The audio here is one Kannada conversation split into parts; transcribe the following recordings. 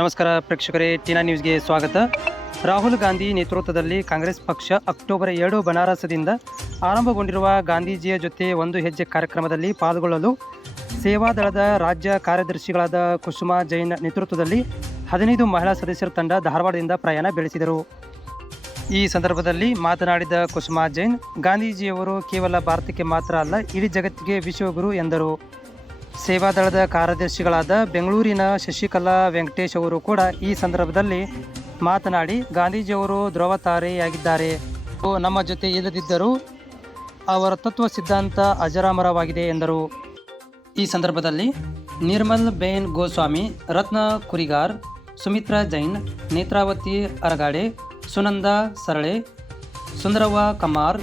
ನಮಸ್ಕಾರ ಪ್ರೇಕ್ಷಕರೇ, ಟಿನಾ ನ್ಯೂಸ್ಗೆ ಸ್ವಾಗತ. ರಾಹುಲ್ ಗಾಂಧಿ ನೇತೃತ್ವದಲ್ಲಿ ಕಾಂಗ್ರೆಸ್ ಪಕ್ಷ ಅಕ್ಟೋಬರ್ 2 ಬನಾರಸದಿಂದ ಆರಂಭಗೊಂಡಿರುವ ಗಾಂಧೀಜಿಯ ಜೊತೆ ಒಂದು ಹೆಜ್ಜೆ ಕಾರ್ಯಕ್ರಮದಲ್ಲಿ ಪಾಲ್ಗೊಳ್ಳಲು ಸೇವಾದಳದ ರಾಜ್ಯ ಕಾರ್ಯದರ್ಶಿಗಳಾದ ಕುಸುಮಾ ಜೈನ್ ನೇತೃತ್ವದಲ್ಲಿ 15 ಮಹಿಳಾ ಸದಸ್ಯರ ತಂಡ ಧಾರವಾಡದಿಂದ ಪ್ರಯಾಣ ಬೆಳೆಸಿದರು. ಈ ಸಂದರ್ಭದಲ್ಲಿ ಮಾತನಾಡಿದ ಕುಸುಮಾ ಜೈನ್, ಗಾಂಧೀಜಿಯವರು ಕೇವಲ ಭಾರತಕ್ಕೆ ಮಾತ್ರ ಅಲ್ಲ, ಇಡೀ ಜಗತ್ತಿಗೆ ವಿಶ್ವಗುರು ಎಂದರು. ಸೇವಾದಳದ ಕಾರ್ಯದರ್ಶಿಗಳಾದ ಬೆಂಗಳೂರಿನ ಶಶಿಕಲಾ ವೆಂಕಟೇಶ್ ಅವರು ಕೂಡ ಈ ಸಂದರ್ಭದಲ್ಲಿ ಮಾತನಾಡಿ, ಗಾಂಧೀಜಿಯವರು ಧ್ರುವತಾರೆಯಾಗಿದ್ದಾರೆ. ನಮ್ಮ ಜೊತೆ ಇಲ್ಲದಿದ್ದರೂ ಅವರ ತತ್ವ ಸಿದ್ಧಾಂತ ಅಜರಾಮರವಾಗಿದೆ ಎಂದರು. ಈ ಸಂದರ್ಭದಲ್ಲಿ ನಿರ್ಮಲ್ ಬೇನ್ ಗೋಸ್ವಾಮಿ, ರತ್ನ ಕುರಿಗಾರ್, ಸುಮಿತ್ರಾ ಜೈನ್, ನೇತ್ರಾವತಿ ಅರಗಾಡೆ, ಸುನಂದಾ ಸರಳೆ, ಸುಂದರವ್ವ ಕಮಾರ್,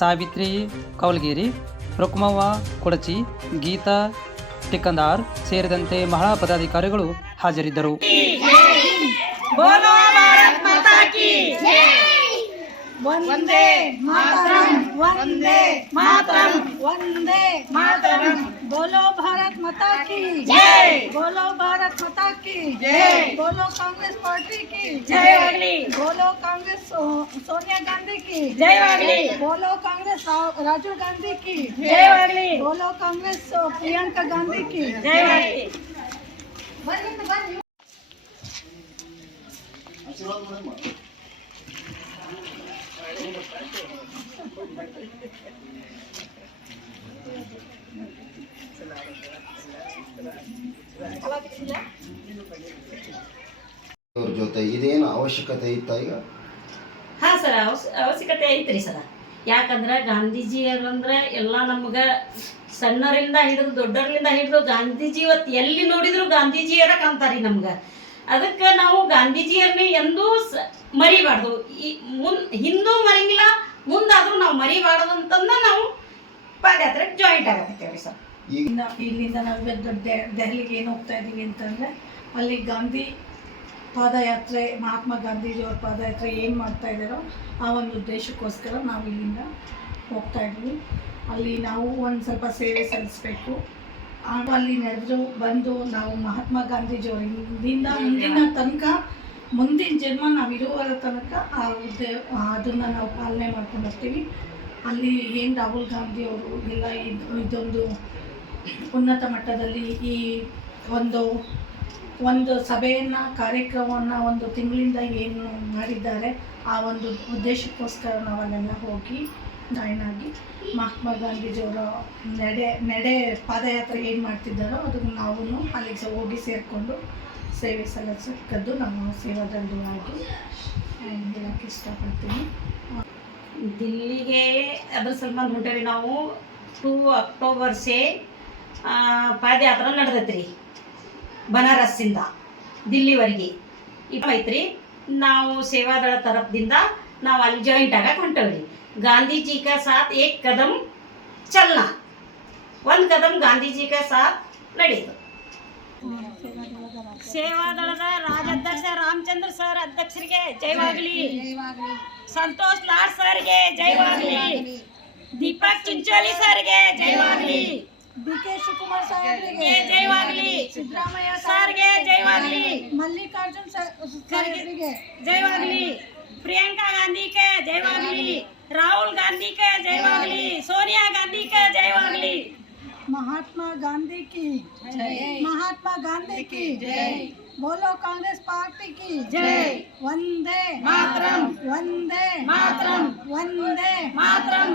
ಸಾವಿತ್ರಿ ಕೌಲ್ಗೇರಿ, ರುಕ್ಮವ್ವ ಕುಡಚಿ, ಗೀತಾ ಟಿಕ್ಕಂದಾರ್ ಸೇರಿದಂತೆ ಮಹಿಳಾ ಪದಾಧಿಕಾರಿಗಳು ಹಾಜರಿದ್ದರು. ವಂದೇ ಮಾತರಂ, ವಂದೇ ಮಾತರಂ, ವಂದೇ ಮಾತರಂ. बोलो भारत माता की जय, बोलो भारत माता की जय, बोलो कांग्रेस पार्टी की जय वागली, बोलो कांग्रेस सोनिया गांधी की जय वागली, बोलो कांग्रेस राहुल गांधी की जय वागली, बोलो कांग्रेस प्रियंका गांधी की जय वागली. ಅವ್ರ ಜೊತೆ ಇದೇನು ಅವಶ್ಯಕತೆ ಇತ್ತ ಈಗ? ಹಾಂ ಸರ್, ಅವಶ್ಯಕತೆ ಐತ್ರಿ ಸರ. ಯಾಕಂದ್ರೆ ಗಾಂಧೀಜಿಯರಂದ್ರೆ ಎಲ್ಲ ನಮ್ಗೆ ಸಣ್ಣರಿಂದ ಹಿಡಿದು ದೊಡ್ಡವರಿಂದ ಹಿಡಿದು ಗಾಂಧೀಜಿ ಇವತ್ತು ಎಲ್ಲಿ ನೋಡಿದ್ರು ಗಾಂಧೀಜಿಯರ ಕಾಣ್ತಾರಿ ನಮ್ಗೆ. ಅದಕ್ಕೆ ನಾವು ಗಾಂಧೀಜಿಯರನ್ನ ಎಂದೂ ಮರಿಬಾರ್ದು. ಹಿಂದೂ ಮರಿಂಗಿಲ್ಲ, ಮುಂದಾದ್ರೂ ನಾವು ಮರಿಬಾರ್ದು ಅಂತಂದ ನಾವು ಪಾದಯಾತ್ರೆಗೆ ಜಾಯಿಂಟ್ ಆಗತ್ತೇವ್ರಿ ಸರ್. ಇಲ್ಲಿಂದ ನಾವು ದೆಹಲಿಗೆ ಏನು ಹೋಗ್ತಾ ಇದ್ದೀವಿ ಅಂತಂದರೆ, ಅಲ್ಲಿ ಗಾಂಧಿ ಪಾದಯಾತ್ರೆ, ಮಹಾತ್ಮ ಗಾಂಧೀಜಿಯವ್ರ ಪಾದಯಾತ್ರೆ ಏನು ಮಾಡ್ತಾ ಇದ್ದಾರೋ ಆ ಒಂದು ಉದ್ದೇಶಕ್ಕೋಸ್ಕರ ನಾವು ಇಲ್ಲಿಂದ ಹೋಗ್ತಾ ಇದ್ವಿ. ಅಲ್ಲಿ ನಾವು ಒಂದು ಸ್ವಲ್ಪ ಸೇವೆ ಸಲ್ಲಿಸಬೇಕು. ಅಲ್ಲಿ ಬಂದು ನಾವು ಮಹಾತ್ಮ ಗಾಂಧೀಜಿಯವ್ರ ಹಿಂದಿಂದ ಮುಂದಿನ ತನಕ, ಮುಂದಿನ ಜನ್ಮ ನಾವು ಇರುವರ ತನಕ ಅದನ್ನು ನಾವು ಪಾಲನೆ ಮಾಡ್ಕೊಂಡು ಹೋಗ್ತೀವಿ. ಅಲ್ಲಿ ಏನು ರಾಹುಲ್ ಗಾಂಧಿಯವರು ಎಲ್ಲ ಇದೊಂದು ಉನ್ನತ ಮಟ್ಟದಲ್ಲಿ ಈ ಒಂದು ಸಭೆಯನ್ನು, ಕಾರ್ಯಕ್ರಮವನ್ನು ಒಂದು ತಿಂಗಳಿಂದ ಏನು ಮಾಡಿದ್ದಾರೆ, ಆ ಒಂದು ಉದ್ದೇಶಕ್ಕೋಸ್ಕರ ನಾವಲ್ಲೆಲ್ಲ ಹೋಗಿ ಜಾಯ್ನ್ ಆಗಿ ಮಹಾತ್ಮ ಗಾಂಧೀಜಿಯವರ ನಡೆ ಪಾದಯಾತ್ರೆ ಏನು ಮಾಡ್ತಿದ್ದಾರೋ ಅದನ್ನು ನಾವು ಅಲ್ಲಿಗೆ ಹೋಗಿ ಸೇರಿಕೊಂಡು ಸೇವೆ ಸಲ್ಲಿಸೋಕ್ಕದ್ದು ನಮ್ಮ ಸೇವಾದಳವಾಗಿ ಹೇಳಕ್ಕೆ ಇಷ್ಟಪಡ್ತೀನಿ. ದಿಲ್ಲಿಗೆ ಅದ್ರ ಸಲ್ಮಾನ್ ಹೊಂಟೇವಿ ನಾವು. 2 ಅಕ್ಟೋಬರ್ ಪಾದಯಾತ್ರೆ ನಡೆದೈತ್ರಿ ಬನಾರಸ್ಸಿಂದ ದಿಲ್ಲಿವರೆಗೆ ಐತ್ರಿ. ನಾವು ಸೇವಾದಳ ತರಫದಿಂದ ನಾವು ಅಲ್ಲಿ ಜಾಯಿಂಟ್ ಆಗಕ್ಕೆ ಹೊಂಟೇವ್ರಿ. ಗಾಂಧೀಜಿ का साथ एक कदम चलना, ಒಂದು ಕದಮ್ ಗಾಂಧೀಜಿ का साथ ನಡೆಯಿತು. ಸೇವಾದಳದ ರಾಜ್ಯಾಧ್ಯಕ್ಷ ರಾಮಚಂದ್ರ ಸರ್ ಅಧ್ಯಕ್ಷರಿಗೆ ಜಯವಾಗಲಿ, ಸಂತೋಷ್ ಲಾಡ್ ಸರ್ಗೆ ಜಯವಾಗಲಿ, ದೀಪಕ್ ಚಿಂಚೋಳಿ ಸರ್ಗೆ ಜಯವಾಗಲಿ, ಡಿ.ಕೆ. ಶಿವಕುಮಾರ್ ಸಾಹೇಬ್ರಿಗೆ ಜಯವಾಗಲಿ, ಸಿದ್ದರಾಮಯ್ಯ ಸರ್ಗೆ ಜಯವಾಗಲಿ, ಮಲ್ಲಿಕಾರ್ಜುನ್ ಸಾಹೇಬ್ರಿಗೆ ಜಯವಾಗಲಿ, प्रियंका गांधी के जयवागली, राहुल गांधी के जयवागली, सोनिया गांधी के जयवागली, महात्मा गांधी की जय, महात्मा गांधी की जय, बोलो कांग्रेस पार्टी की जय, वंदे मातरम, वंदे मातरम, वंदे मातरम.